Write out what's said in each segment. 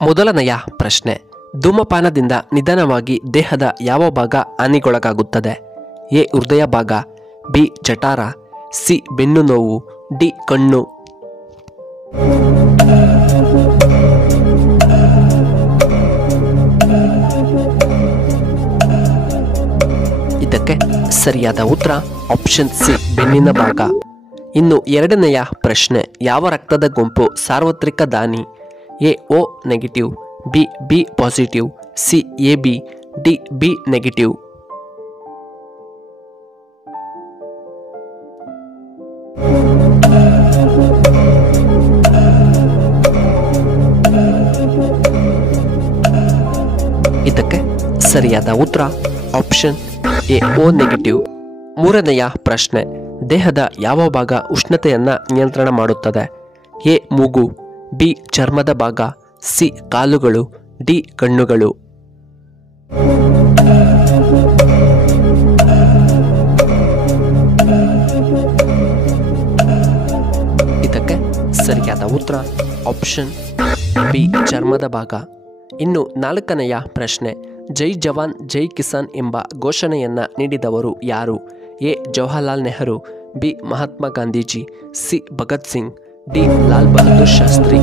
ಮೊದಲನೆಯ ಪ್ರಶ್ನೆ, ಧೂಮಪಾನದಿಂದ ನಿಧಾನವಾಗಿ ದೇಹದ ಯಾವ ಭಾಗ ಹಾನಿಗೊಳಗಾಗುತ್ತದೆ? ಎ ಹೃದಯ ಭಾಗ, ಬಿ ಜಠರ, ಸಿ ಬೆನ್ನು ನೋವು, ಡಿ ಕಣ್ಣು. ಇದಕ್ಕೆ ಸರಿಯಾದ ಉತ್ತರ ಆಪ್ಷನ್ ಸಿ ಬೆನ್ನಿನ ಭಾಗ. ಇನ್ನು ಎರಡನೆಯ ಪ್ರಶ್ನೆ, ಯಾವ ರಕ್ತದ ಗುಂಪು ಸಾರ್ವತ್ರಿಕ ದಾನಿ? A O negative, B B positive, C A B, D B negative. ಇದಕ್ಕೆ ಸರಿಯಾದ ಉತ್ತರ ಆಪ್ಷನ್ ಎ ಓ ನೆಗೆಟಿವ್. ಮೂರನೆಯ ಪ್ರಶ್ನೆ, ದೇಹದ ಯಾವ ಭಾಗ ಉಷ್ಣತೆಯನ್ನು ನಿಯಂತ್ರಣ ಮಾಡುತ್ತದೆ? ಎ ಮೂಗು, ಬಿ ಚರ್ಮದ ಭಾಗ, ಸಿ ಕಾಲುಗಳು, ಡಿ ಕಣ್ಣುಗಳು. ಇದಕ್ಕೆ ಸರಿಯಾದ ಉತ್ತರ ಆಪ್ಷನ್ ಬಿ ಚರ್ಮದ ಭಾಗ. ಇನ್ನು ನಾಲ್ಕನೆಯ ಪ್ರಶ್ನೆ, ಜೈ ಜವಾನ್ ಜೈ ಕಿಸಾನ್ ಎಂಬ ಘೋಷಣೆಯನ್ನು ನೀಡಿದವರು ಯಾರು? A Jawaharlal Nehru, B Mahatma Gandhiji, C Bhagat Singh, D Lal Bahadur Shastri.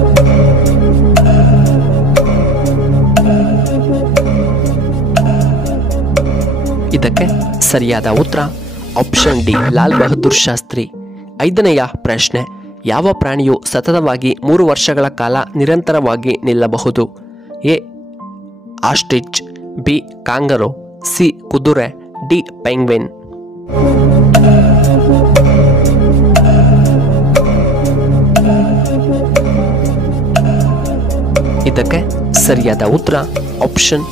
ಇದಕ್ಕೆ ಸರಿಯಾದ ಉತ್ತರ ಆಪ್ಷನ್ ಡಿ ಲಾಲ್ ಬಹದ್ದೂರ್ ಶಾಸ್ತ್ರಿ. ಐದನೆಯ ಪ್ರಶ್ನೆ, ಯಾವ ಪ್ರಾಣಿಯು ಸತತವಾಗಿ 3 ವರ್ಷಗಳ ಕಾಲ ನಿರಂತರವಾಗಿ ನಿಲ್ಲಬಹುದು? A ostrich, B kangaroo, C ಕುದುರೆ, ಡಿ ಪೆಂಗ್ವಿನ್. ಇದಕ್ಕೆ ಸರಿಯಾದ ಉತ್ತರ ಆಪ್ಷನ್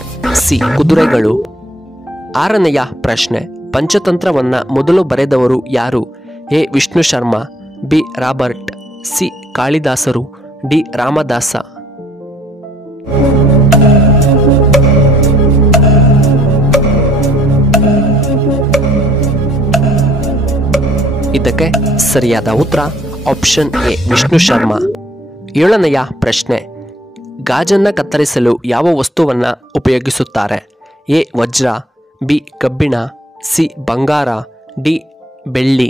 ಸಿ ಕುದುರೆಗಳು. ಆರನೆಯ ಪ್ರಶ್ನೆ, ಪಂಚತಂತ್ರವನ್ನ ಮೊದಲು ಬರೆದವರು ಯಾರು? A Vishnu Sharma, B Robert, C ಕಾಳಿದಾಸರು, ಡಿ ರಾಮದಾಸ. ಇದಕ್ಕೆ ಸರಿಯಾದ ಉತ್ತರ ಆಪ್ಷನ್ ಎ ವಿಷ್ಣು ಶರ್ಮಾ. ಏಳನೆಯ ಪ್ರಶ್ನೆ, ಗಾಜನ್ನು ಕತ್ತರಿಸಲು ಯಾವ ವಸ್ತುವನ್ನು ಉಪಯೋಗಿಸುತ್ತಾರೆ? ಎ ವಜ್ರ, ಬಿ ಕಬ್ಬಿಣ, ಸಿ ಬಂಗಾರ, ಡಿ ಬೆಳ್ಳಿ.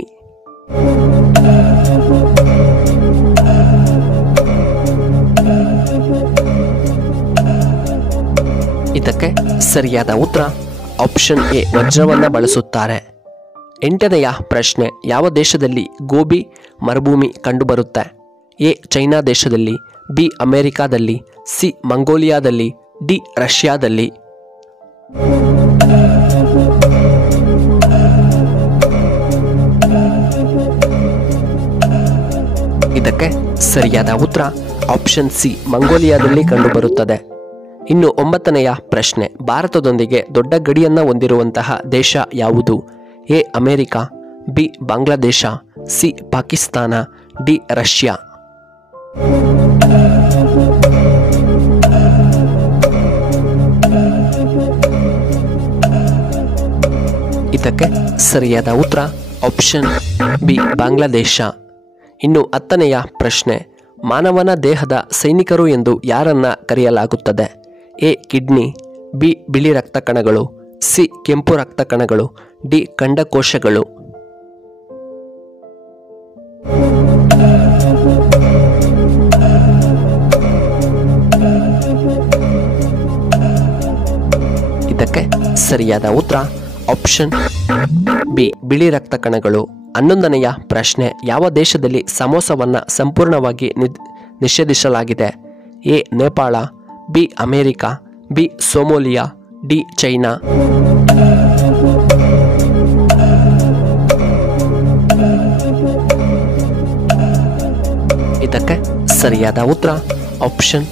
ಇದಕ್ಕೆ ಸರಿಯಾದ ಉತ್ತರ ಆಪ್ಷನ್ ಎ ವಜ್ರವನ್ನು ಬಳಸುತ್ತಾರೆ. ಎಂಟನೆಯ ಪ್ರಶ್ನೆ, ಯಾವ ದೇಶದಲ್ಲಿ ಗೋಬಿ ಮರುಭೂಮಿ ಕಂಡುಬರುತ್ತೆ? ಎ ಚೈನಾ ದೇಶದಲ್ಲಿ, ಬಿ ಅಮೆರಿಕಾದಲ್ಲಿ, ಸಿ ಮಂಗೋಲಿಯಾದಲ್ಲಿ, ಡಿ ರಷ್ಯಾದಲ್ಲಿ. ಇದಕ್ಕೆ ಸರಿಯಾದ ಉತ್ತರ ಆಪ್ಷನ್ ಸಿ ಮಂಗೋಲಿಯಾದಲ್ಲಿ ಕಂಡುಬರುತ್ತದೆ. ಇನ್ನು ಒಂಬತ್ತನೆಯ ಪ್ರಶ್ನೆ, ಭಾರತದೊಂದಿಗೆ ದೊಡ್ಡ ಗಡಿಯನ್ನು ಹೊಂದಿರುವಂತಹ ದೇಶ ಯಾವುದು? A America, B Bangladesh, C Pakistan, D Russia. ಇದಕ್ಕೆ ಸರಿಯಾದ ಉತ್ತರ ಆಪ್ಷನ್ ಬಿ ಬಾಂಗ್ಲಾದೇಶ. ಇನ್ನು ಹತ್ತನೆಯ ಪ್ರಶ್ನೆ, ಮಾನವನ ದೇಹದ ಸೈನಿಕರು ಎಂದು ಯಾರನ್ನ ಕರೆಯಲಾಗುತ್ತದೆ? ಎ ಕಿಡ್ನಿ, ಬಿ ಬಿಳಿ ರಕ್ತ ಕಣಗಳು, ಸಿ ಕೆಂಪು ರಕ್ತ ಕಣಗಳು, ಡಿ ಕಂಡಕೋಶಗಳು. ಇದಕ್ಕೆ ಸರಿಯಾದ ಉತ್ತರ ಆಪ್ಷನ್ ಬಿ ಬಿಳಿ ರಕ್ತ ಕಣಗಳು. 11ನೆಯ ಪ್ರಶ್ನೆ, ಯಾವ ದೇಶದಲ್ಲಿ ಸಮೋಸವನ್ನು ಸಂಪೂರ್ಣವಾಗಿ ನಿಷೇಧಿಸಲಾಗಿದೆ? A Nepal, B America, B Somalia, D China. ಇದಕ್ಕೆ ಸರಿಯಾದ ಉತ್ತರ ಆಪ್ಷನ್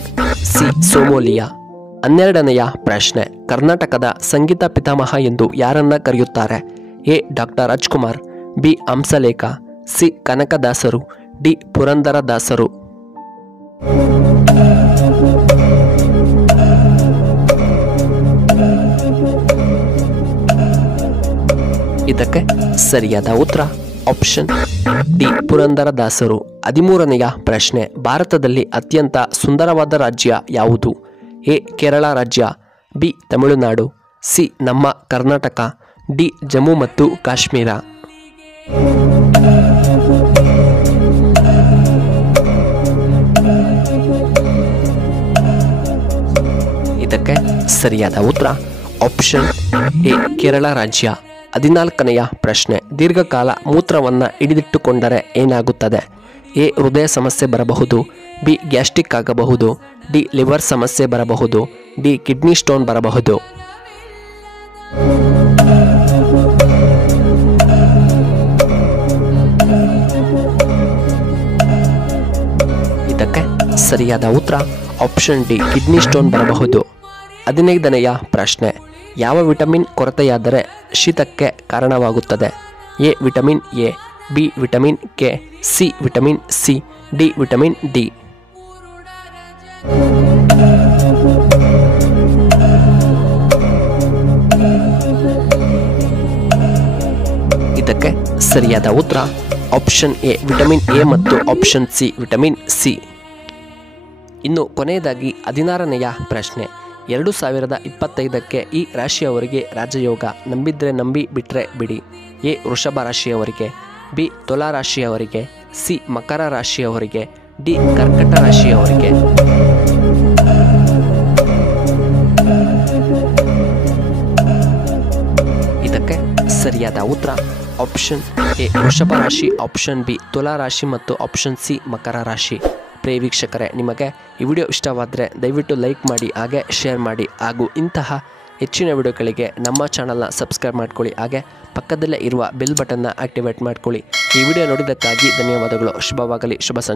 ಸಿ ಸೋಮಾಲಿಯಾ. 12ನೆಯ ಪ್ರಶ್ನೆ, ಕರ್ನಾಟಕದ ಸಂಗೀತ ಪಿತಾಮಹ ಎಂದು ಯಾರನ್ನ ಕರೆಯುತ್ತಾರೆ? A doctor Rajkumar, B Hamsalekha, C ಕನಕದಾಸರು, ಡಿ ಪುರಂದರದಾಸರು. ಇದಕ್ಕೆ ಸರಿಯಾದ ಉತ್ತರ ಆಪ್ಷನ್ ಡಿ ಪುರಂದರದಾಸರು. 13ನೆಯ ಪ್ರಶ್ನೆ, ಭಾರತದಲ್ಲಿ ಅತ್ಯಂತ ಸುಂದರವಾದ ರಾಜ್ಯ ಯಾವುದು? ಎ ಕೇರಳ ರಾಜ್ಯ, ಬಿ ತಮಿಳುನಾಡು, ಸಿ ನಮ್ಮ ಕರ್ನಾಟಕ, ಡಿ ಜಮ್ಮು ಮತ್ತು ಕಾಶ್ಮೀರ. ಇದಕ್ಕೆ ಸರಿಯಾದ ಉತ್ತರ ಆಪ್ಷನ್ ಎ ಕೇರಳ ರಾಜ್ಯ. 14ನೆಯ ಪ್ರಶ್ನೆ, ದೀರ್ಘಕಾಲ ಮೂತ್ರವನ್ನು ಹಿಡಿದಿಟ್ಟುಕೊಂಡರೆ ಏನಾಗುತ್ತದೆ? ಎ ಹೃದಯ ಸಮಸ್ಯೆ ಬರಬಹುದು, ಬಿ ಗ್ಯಾಸ್ಟ್ರಿಕ್ ಆಗಬಹುದು, ಡಿ ಲಿವರ್ ಸಮಸ್ಯೆ ಬರಬಹುದು, ಡಿ ಕಿಡ್ನಿ ಸ್ಟೋನ್ ಬರಬಹುದು. ಇದಕ್ಕೆ ಸರಿಯಾದ ಉತ್ತರ ಆಪ್ಷನ್ ಡಿ ಕಿಡ್ನಿ ಸ್ಟೋನ್ ಬರಬಹುದು. 15ನೆಯ ಪ್ರಶ್ನೆ, ಯಾವ ವಿಟಮಿನ್ ಕೊರತೆಯಾದರೆ ಶೀತಕ್ಕೆ ಕಾರಣವಾಗುತ್ತದೆ? A vitamin A, B vitamin K, C vitamin C, D vitamin D. ಇದಕ್ಕೆ ಸರಿಯಾದ ಉತ್ತರ ಆಪ್ಷನ್ ಎ ವಿಟಮಿನ್ ಎ ಮತ್ತು ಆಪ್ಷನ್ ಸಿ ವಿಟಮಿನ್ ಸಿ. ಇನ್ನು ಕೊನೆಯದಾಗಿ 16ನೆಯ ಪ್ರಶ್ನೆ, 2025ಕ್ಕೆ ಈ ರಾಶಿಯವರಿಗೆ ರಾಜಯೋಗ ನಂಬಿದ್ರೆ ನಂಬಿ ಬಿಟ್ರೆ ಬಿಡಿ. ಎ ವೃಷಭ ರಾಶಿಯವರಿಗೆ, ಬಿ ತುಲಾ ರಾಶಿಯವರಿಗೆ, ಸಿ ಮಕರ ರಾಶಿಯವರಿಗೆ, ಡಿ ಕರ್ಕಟ ರಾಶಿಯವರಿಗೆ. ಇದಕ್ಕೆ ಸರಿಯಾದ ಉತ್ತರ ಆಪ್ಷನ್ ಎ ವೃಷಭ ರಾಶಿ, ಆಪ್ಷನ್ ಬಿ ತುಲಾ ರಾಶಿ ಮತ್ತು ಆಪ್ಷನ್ ಸಿ ಮಕರ ರಾಶಿ. ಪ್ರಿಯ ವೀಕ್ಷಕರೇ, ನಿಮಗೆ ಈ ವಿಡಿಯೋ ಇಷ್ಟವಾದರೆ ದಯವಿಟ್ಟು ಲೈಕ್ ಮಾಡಿ, ಹಾಗೆ ಶೇರ್ ಮಾಡಿ, ಹಾಗೂ ಇಂತಹ ಹೆಚ್ಚಿನ ವಿಡಿಯೋಗಳಿಗೆ ನಮ್ಮ ಚಾನಲ್ನ ಸಬ್ಸ್ಕ್ರೈಬ್ ಮಾಡ್ಕೊಳ್ಳಿ, ಹಾಗೆ ಪಕ್ಕದಲ್ಲೇ ಇರುವ ಬೆಲ್ ಬಟನ್ನ ಆಕ್ಟಿವೇಟ್ ಮಾಡ್ಕೊಳ್ಳಿ. ಈ ವಿಡಿಯೋ ನೋಡಿದ್ದಕ್ಕಾಗಿ ಧನ್ಯವಾದಗಳು. ಶುಭವಾಗಲಿ. ಶುಭ ಸಂಜೆ.